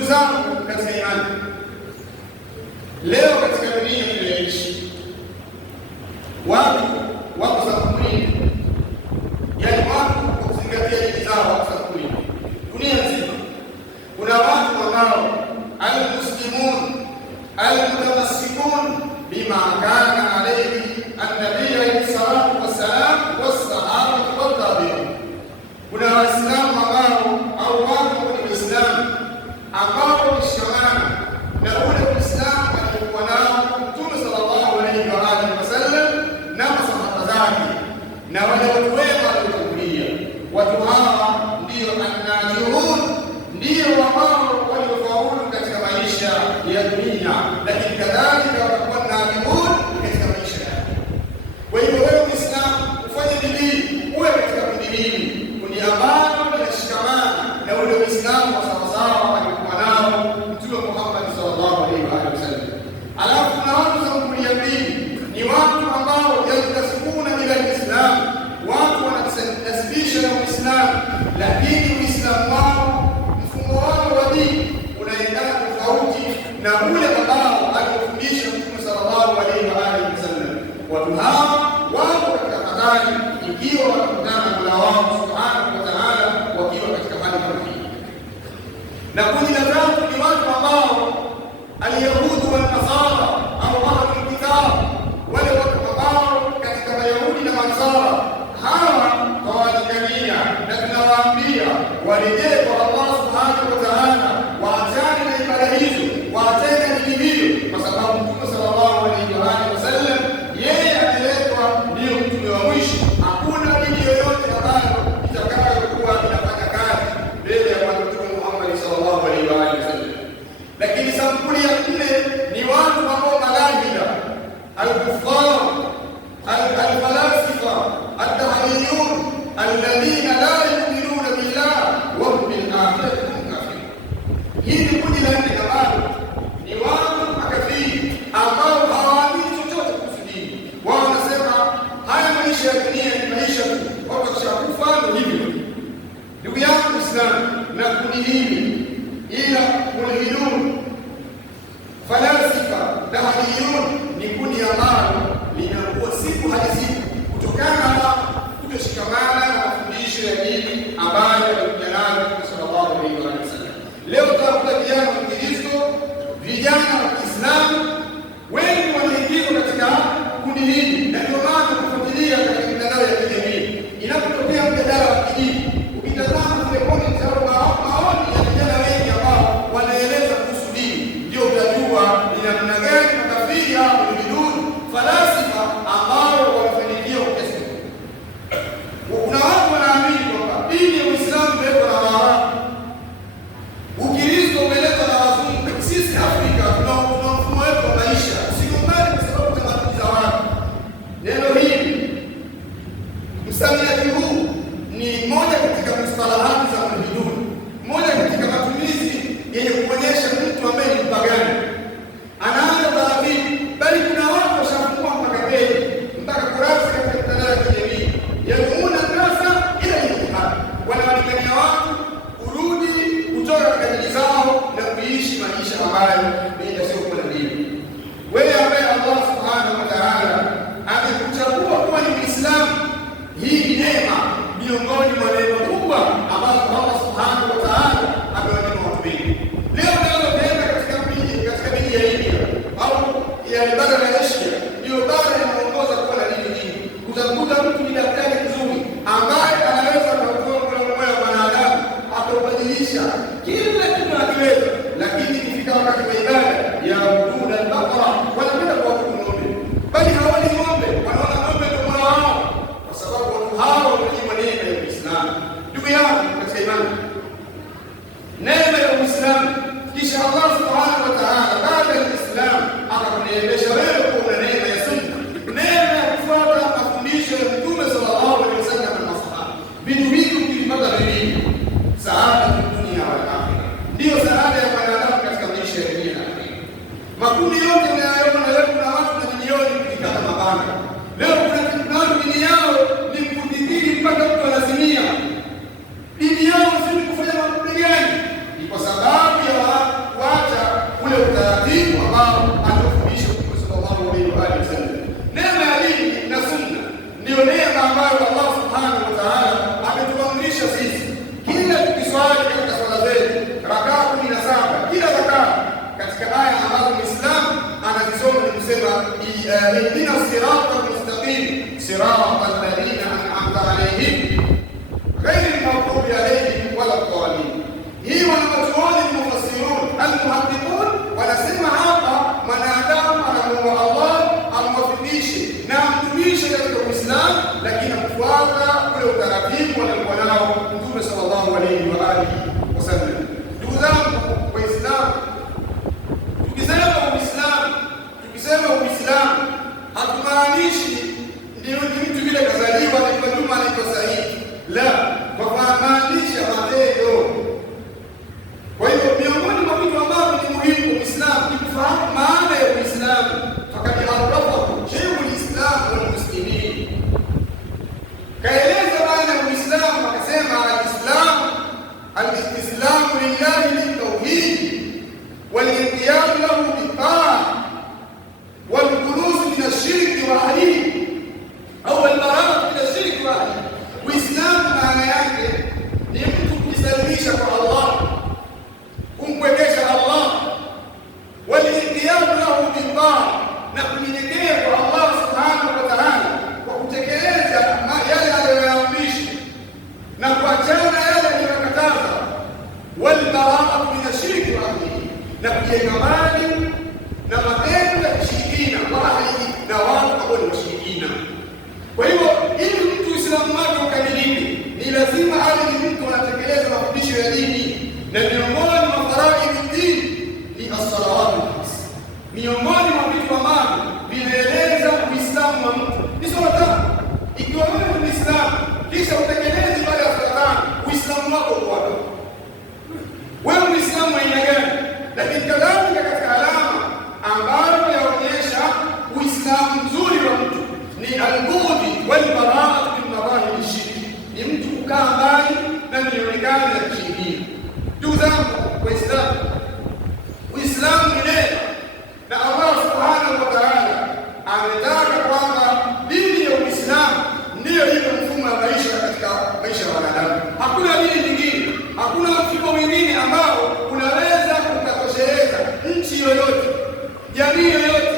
Ndugu zangu katika imani, leo katika dunia tunayoishi, watu wako safarini, yaani watu kwa kuzingatia dini zao wako safarini. Dunia nzima kuna watu ambao almuslimun almutamassikun bima kana alayhi an-nabiy alayhi salatu wassalam was-sahabatu wat-tabi'un. Kuna Waislamu ambao au watu wa Uislamu ambao wameshikamana na ule Uislamu aliokuwa nao Mtume sallallahu alayhi wa alihi wasallam na masahaba zake na wale watu wema waliotangulia. Watu hawa ndio an-najihun, ndio ambao waliofaulu katika maisha ya dunia, lakini kadhalika watakuwa najihun katika maisha yao. Kwa hivyo wewe Muislamu ufanye bidii, uwe katika kundi hili, kundi ambalo linashikamana na ule Uislamu wa sawasawa aliokuwa nao Mtume Muhammad sallallahu alaihi wasallam. Alafu na watu za kundi ya pili ni watu ambao yatasikuna bila Uislamu, watu wanasibisha na Uislamu, lakini Uislamu wao, mfumo wao wa dini unaendana tofauti na ule ambao alifundisha Mtume sallallahu alaihi wasallam. Watu hawa wako katika hatari ikiwa watakutana na Mola wao subhanahu wa ta'ala wakiwa katika hali kama hii. Na kundi la tatu ni watu ambao al-yahudu wal nasara au ahlul kitab, wale watu ambao katika Mayahudi na Manasara, hawa hawalikania na tunawaambia warejee kwa Allah subhanahu wa ta'ala, waachane na ibada hizo, waachane na dini hiyo, kwa sababu Mtume sallallahu alaihi wasallam yeye aliletwa ndio mtume wa mwisho. Hakuna dini yoyote ambayo itakayokuwa inafanya kazi mbele ya Mtume Muhammad sallallahu alaihi wasallam. Lakini sampuli ya nne ni watu ambao malahida, al-kuffar, al-falasifa, ad-dahriyun alladhina la yu'minuna billah wa hum bil akhirati hum kafirun. Hii ni kundi la nne ambalo ni watu makafiri ambao hawaamini chochote kuhusu dini. Wao wanasema haya maisha ya dunia ni maisha tu, watu wakishakufa ndio hivyo. Ndugu yangu Muislamu, na kundi hili ila mulhidun, falasifa, dahriyun ni kundi ambalo linakuwa siku hadi siku kutokana na kutoshikamana na mafundisho ya dini ambayo alikuja nayo Mtume sallallahu alaihi wasallam. Leo tutakuta vijana wa Kristo, vijana wa Kiislamu wengi wanaingizwa katika kundi hili, na ndio maana kufuatilia katika mitandao ya kijamii inapotokea mjadala wa kidini, ukitazama zile comments au maoni ya vijana wengi ambao wanaeleza kuhusu dini, ndio utajua ni namna gani makafiri hao mulhidun, falasifa ambao wamefanikiwa kiasi kikubwa. Kuna watu wanaamini kwamba dini ya Uislamu imeletwa na Waarabu, Ukristo umeletwa na wazungu. Sisi Afrika tuna mfumo wetu wa maisha, usigombane kwa sababu tamaduni za watu. Neno hili, msamiati huu ni moja katika mustalahati za mulhidun, moja katika matumizi yenye kuonyesha mtu ambaye ni mpagani anaanza taratibu, bali kuna watu washafungua mpaka peji mpaka kurasa katika mitandao ya kijamii yaumuna nasa ila jihad, wanawalingania watu kurudi kutoka katika dini zao na kuishi maisha ambayo ni yasiyokuwa na dini. Wewe ambaye Allah subhanahu wa ta'ala amekuchagua kuwa ni Muislamu, hii ni neema miongoni mwa neema kubwa ambazo Allah subhanahu wa ta'ala amewapa watu wengi. Leo unaweza kwenda katika miji ya India au ya bara la Asia, ndio bara inaongoza kuwa na dini nyingi. Utakuta mtu ni daktari mzuri ambaye anaweza kutoa moyo wa mwanadamu akaubadilisha kila kitu akiweza, lakini ikifika wakati wa ibada ya huduma al-baqara wanapenda kuabudu ng'ombe, bali hawali ng'ombe, wanaona ng'ombe ndio mola wao, kwa sababu watu hao wamejua neema ya Uislamu. Ndugu yangu katika imani, neema ya Uislamu, kisha Allah subhanahu wa ta'ala baada ya Uislamu akakuneemesha wewe kuwa na neema ya sunna, neema ya kufuata mafundisho ya Mtume sallallahu alaihi wasallam na masahaba. Vitu hivi ukipata viwili, saada ya dunia wal akhirah, ndio saada ya mwanadamu katika maisha ya dunia na akhirah. Makundi yote unayoona leo, kuna watu na milioni kukata mabanga. Leo kuna watu dini yao ni kudhikiri mpaka mtu anazimia. Dini yao si kufanya mambo gani? Ni kwa sababu ya na kujenga mbali na matendo ya kishirikina na watu ambao ni washirikina. Kwa hivyo ili mtu Uislamu wake ukamilike, ni lazima awe ni mtu anatekeleza mafundisho ya dini, na miongoni mwa faraidhi dini ni as-salawatu al-khams. Miongoni mwa vitu ambavyo vinaeleza Uislamu wa mtu ni swala tano. Ikiwa wewe ni Muislamu kisha utekeleze ibada ya swala tano, Uislamu wako uko wapi? Wewe Muislamu aina gani? Lakini kadhalika katika alama ambayo yaonyesha Uislamu mzuri wa mtu ni al-bughd wal bara'at min madahir ash-shirk, ni mtu kukaa mbali na mionekano ya kishirikina. Ndugu zangu Waislamu, Uislamu ni neema, na Allah subhanahu wa ta'ala ametaka kwamba dini ya Uislamu ndiyo ile mfumo wa maisha katika maisha ya wanadamu. Hakuna dini nyingine, hakuna mfumo mwingine ambao unaweza kukatosheleza nchi yoyote, jamii yoyote,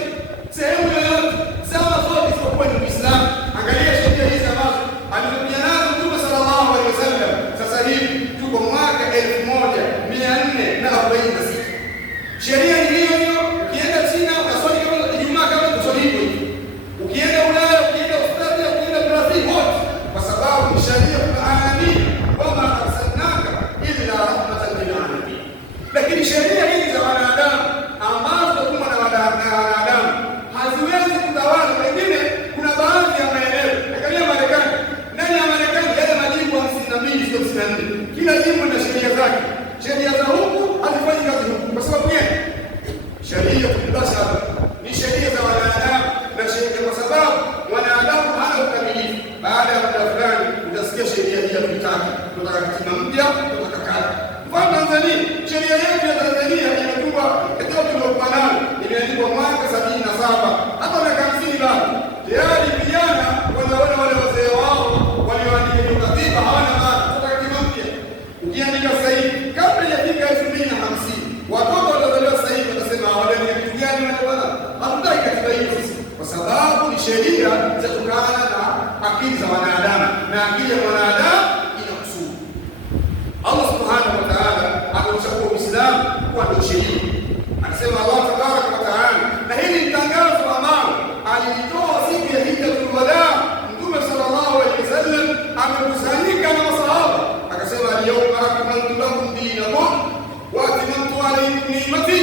sehemu yoyote, sawa zote isipokuwa ni Uislamu. Angalia sheria hizi ambazo alizokuja nazo Mtume sallallahu alaihi wasallam. Sasa hivi tuko mwaka 1446. Sheria ni hiyo hiyo. Ukienda China unaswali kama Ijumaa kama kuswali hivyo. Ukienda Ulaya, ukienda Australia, ukienda Brazil, wote kwa sababu sheria tunaamini kwamba arsalnaka illa rahmatan lil alamin. Lakini sheria hizi za wanadamu ambazo kuma na wanadamu haziwezi kutawala. Pengine kuna baadhi ya maeneo, angalia Marekani, ndani ya Marekani yale majimbo 52 sio 54, kila jimbo lina sheria zake. Sheria za huku hazifanyi kazi huku. Kwa sababu gani? Sheria kubashara ni sheria za wanadamu, na sheria kwa sababu wanadamu hana ukamilifu. Baada ya muda fulani utasikia sheria hii haitaki, tunataka katiba mpya, tunataka kale. Mfano Tanzania, sheria yetu ya Tanzania imetungwa katika tuliokuwa nayo, imeandikwa mwaka 77, hata miaka 50 bado. Tayari vijana wanaona wale wazee wao walioandika hiyo katiba hawana maana, tunataka katiba mpya. Ukiandika sasa hivi kabla ya dakika 2050, watoto watazaliwa sasa hivi watasema wale ni kitu gani wanataka? Hatutaki katiba hiyo sisi, kwa sababu ni sheria zinatokana na akili za wanadamu, na akili ya wanadamu ina kusudi. Allah subhanahu wa ta'ala ameuchagua Uislamu kuwa ndio sheria. Anasema Allah tabaraka wa ta'ala, na hili ni tangazo ambalo alilitoa siku ya Hijjatul Wadaa. Mtume sallallahu alaihi wasallam amekusanyika na masahaba akasema, al-yawma akmaltu lakum dinakum wa atmamtu alaykum ni'mati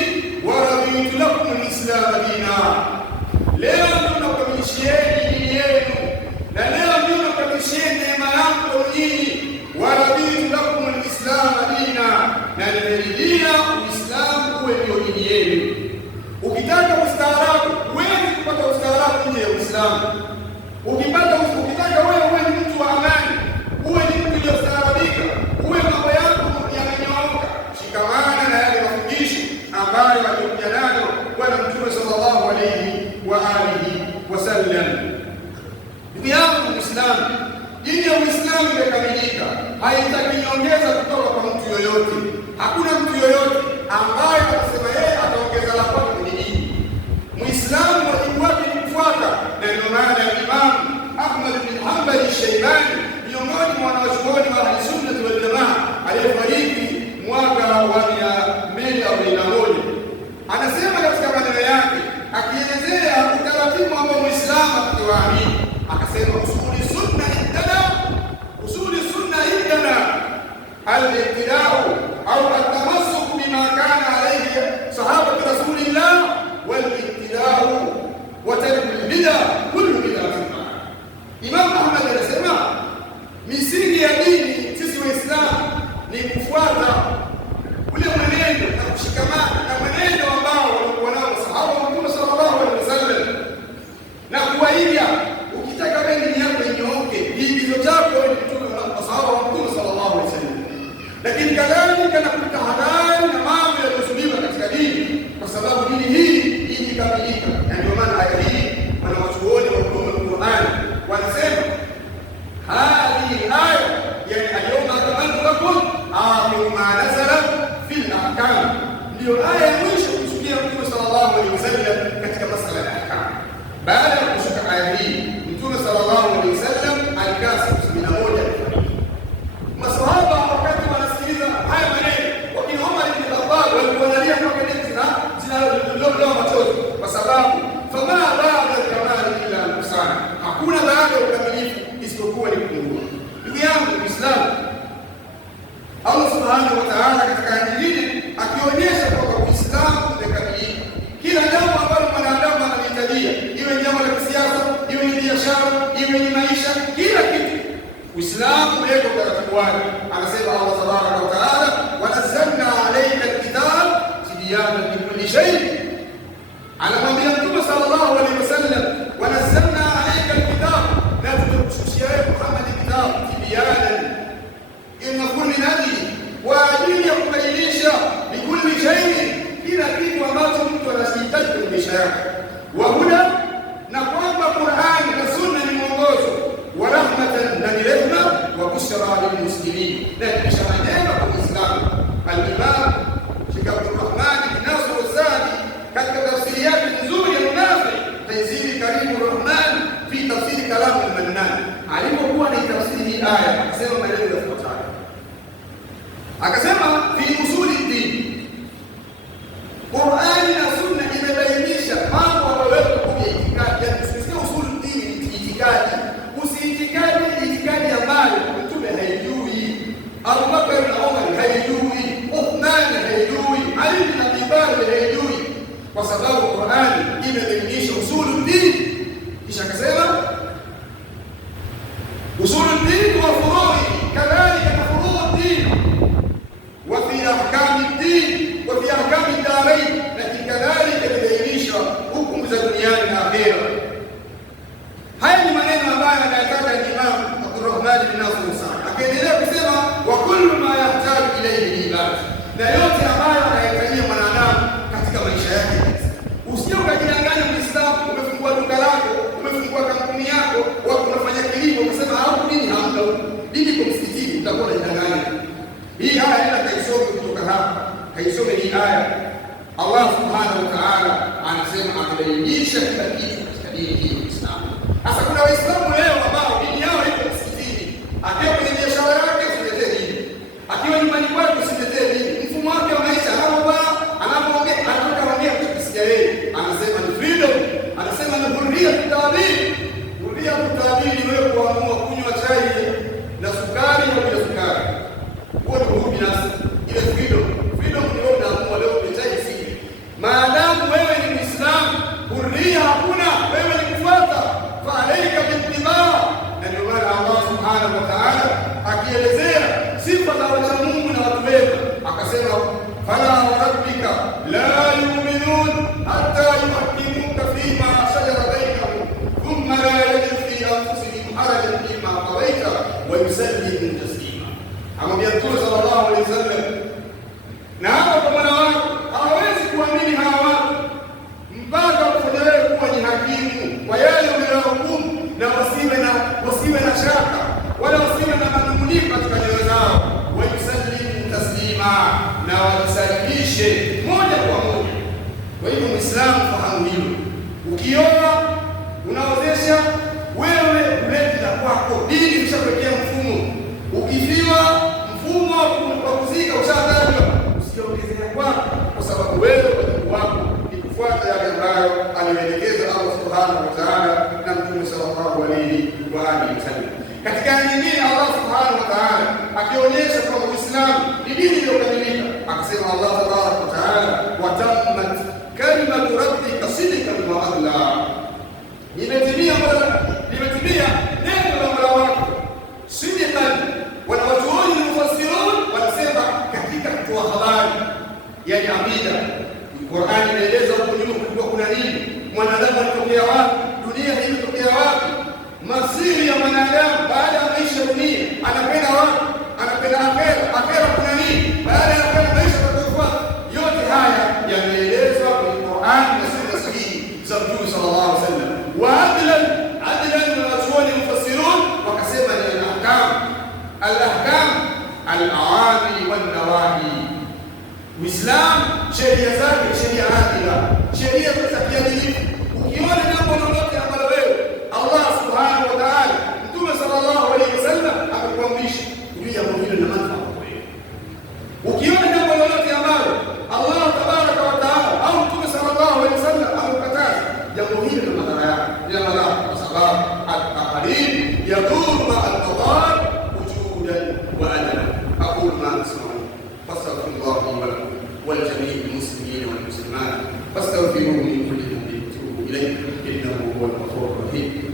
wa raditu lakum al-islam dinan. Leo tunakamilishieni dini yenu, na leo tunakamilishieni neema yangu kwa nyinyi. Wa raditu lakum al-islam dinan, na nimeridhia Uislamu uwe ndio dini yenu. Ukitaka ustaarabu, huwezi kupata ustaarabu nje ya Uislamu. Ukitaka wewe ni mtu wa amani, uwe ni mtu uliostaarabika, uwe mambo yako yamenyooka, shikamana na yale mafundisho ambayo alikuja nayo Bwana Mtume sallallahu alayhi wa alihi wasallam. Ndugu yangu Muislamu, dini ya Uislamu imekamilika, haitaki nyongeza kutoka kwa mtu yoyote. Hakuna mtu yoyote ambaye atasema yeye ataongeza la kwake kwenye dini. Muislamu wajibu wake ni kufuata, na ndio maana Imam Ahmad bin Hanbal al-Shaybani, miongoni mwa wanachuoni wa Ahlusunna wal Jamaa, aliyefariki mwaka wa 241, anasema katika maneno yake akielezea utaratibu ambao Muislamu atawaamini, akasema usuli sunna indana al-ittiba'u au at-tamassuk bima kana alayhi sahabatu rasulillah wal-ittiba'u wa tarku al-bid'ah kullu bid'atin. Imam Ahmad anasema misingi ya dini sisi Waislamu ni kufuata ule mwenendo na kushikamana na mwenendo ambao walikuwa nao sahaba wa Mtume sallallahu alaihi wasallam, na kuwaiga. Ukitaka wewe dini yako inyooke, hizo chako ni Mtume na sahaba wa Mtume sallallahu alaihi wasallam. Lakini kadhalika na kutahadhari na mambo yaliyosuliwa katika dini, kwa sababu dini hii ikikamilika. Na ndio maana aya hii wanawachuoni wa Qur'an wanasema hadhihi aya, yani al-yawma akmaltu lakum akhiru ma nazala fil ahkam, ndio aya ya mwisho kusudia Mtume sallallahu alaihi wasallam katika masala ya ahkam. Baada ya kushuka aya hii, Mtume sallallahu alaihi wasallam alikaa siku 11. Masahaba wakati wanasikiliza haya maneno, wakina Umar ibn Khattab walikuwa wanalia kwa itakuwaje? Anasema Allah tabaraka wa taala, wanazzalna alayka alkitab tibyanan likulli shay. Anamwambia Mtume sallallahu alayhi wasallam, wanazzalna alayka alkitab, na tumekushushia wewe Muhammad kitabu tibyanan, inakuwa ni nani kwa ajili ya kubainisha likulli shay, kila kitu ambacho mtu anahitaji kwenye maisha yake, wa huda, na kwamba Qur'an na Sunna ni mwongozo, wa rahmatan, na ni rehema, wa bushra lilmuslimin, na ni bishara njema kwa Uislamu. Al-Imam Sheikh Abdurrahman bin Nasr al-Sa'di katika tafsiri yake nzuri ya Nafi Taysir Karim ar-Rahman fi tafsir kalam al-Mannan, alipokuwa anaitafsiri hii aya akasema maneno yafuatayo. Akasema fi usuli din, Qur'ani na Sunna imebainisha mambo ambayo kwa itikadi, sio usuli din, itikadi. Usiitikadi itikadi ambayo Mtume haijui, Abu Bakar na Umar haijui, Uthman haijui, Ali bin Abi Talib haijui, kwa sababu Qur'ani imebainisha usuli din. Kisha akasema usuli din wa furu'i kadhalika na furu' din wa fi ahkam din wa fi ahkam ad-darain, lakini kadhalika imebainisha hukumu za duniani na akhera. Haya ni maneno ambayo anayataja Imam Abdurrahman bin Nasr al-Sa'di, akaendelea kusema wa kullu ma yahtaju ilayhi al-ibad, na yote ambayo anayahitajia mwanadamu katika maisha yake. Usije ukajidanganya Muislamu, umefungua duka lako, umefungua kampuni yako, watu wanafanya kilimo, unasema au dini hamna, dini kwa msikitini, utakuwa unajidanganya. Hii aya ina kaisome kutoka hapa, kaisome hii aya. Allah subhanahu wa ta'ala anasema amebainisha kila kitu katika dini hii ya Uislamu. Sasa kuna Waislamu leo ambao dini yao iko msikitini, akiwa kwenye biashara yake usiletee dini, akiwa nyumbani kwake usiletee dini, mfumo wake wa maisha anapoongea anaongea kusikia yeye, anasema ni freedom, anasema ni huria kutabiri. Huria kutabiri ni wewe kuamua kunywa chai na sukari au bila sukari, huo ni uhuru binafsi. Ile freedom ni wewe unaamua leo ni chai siki, maadamu wewe ni Muislamu. Huria hakuna, wewe ni kufuata, fa alayka bitibaa. Na ndio maana Allah subhanahu wa ta'ala akielezea sifa za wacha Mungu na watu wema akasema, fala wa rabbika la yu'minun hatta yuhaqqimuka fima shajara bainahum thumma la yajidu fi anfusihim harajan mimma qadaita wa yusallimu taslima. Amwambia Mtume sallallahu alayhi wasallam, na hapa kwa maana wao hawawezi kuamini hawa watu mpaka kufanya wewe kuwa ni hakimu kwa yale unayohukumu, na wasiwe na shaka wala wasiwe na manunguniko katika nyoyo zao, wa yusallimu taslima, na wajisalimishe moja kwa moja. Kwa hivyo Muislamu, fahamu hilo. Ukioa unaozesha wewe, ulete la kwako, dini ishakuwekea mfumo. Ukifiwa mfumo wa kuzika ushatajwa, usiongezea kwako, kwa sababu wewe wajibu wako ni kufuata yale ambayo aliyoelekeza Allah subhanahu wa ta'ala na Mtume sallallahu alayhi wa alihi wasallam. Katika aya nyingine Allah subhanahu wa ta'ala akionyesha kwamba Uislamu ni dini iliyokamilika, akasema Allah tabaraka wa ta'ala, wa tammat kalimatu rabbika sidqan wa adla, limetimia neno la Mola wako sidqan. Wanawachuoni na mufassirun wanasema katika kutoa habari, yani aqida. Qur'ani inaeleza huko nyuma kulikuwa kuna nini, mwanadamu alitokea wapi, dunia hii ilitokea wapi, masiri ya mwanadamu baada ya maisha dunia, anakwenda wapi, anakwenda akhera kuna nini, baada ya kwenda maisha yatakuwa. Yote haya yameelezwa kwenye Qur'ani na sunna sahihi za Mtume sallallahu alaihi wasallam. Wa adlan na wanachuoni mufassirun wakasema ni al-ahkam al-awamir wan-nawahi. Uislamu sheria zake sheria adila, sheria za kiadilifu. Ukiona jambo lolote ambalo wewe Allah subhanahu wa ta'ala, Mtume sallallahu alayhi wasallam amekuamrisha, juu ya jambo hilo na manufaa kwa wewe. Ukiona jambo lolote ambalo Allah tabaraka wa ta'ala au Mtume sallallahu alayhi wasallam amekataza, jambo hilo na madhara yake, ila madhara, kwa sababu al-aqrib yadur ma al-qadar wujudan wa adaman. aqul ma tasma'un fastaghfirullah li wa lakum ولجميع المسلمين والمسلمات فاستغفروه من كل ذنب وتوبوا اليه انه هو الغفور الرحيم.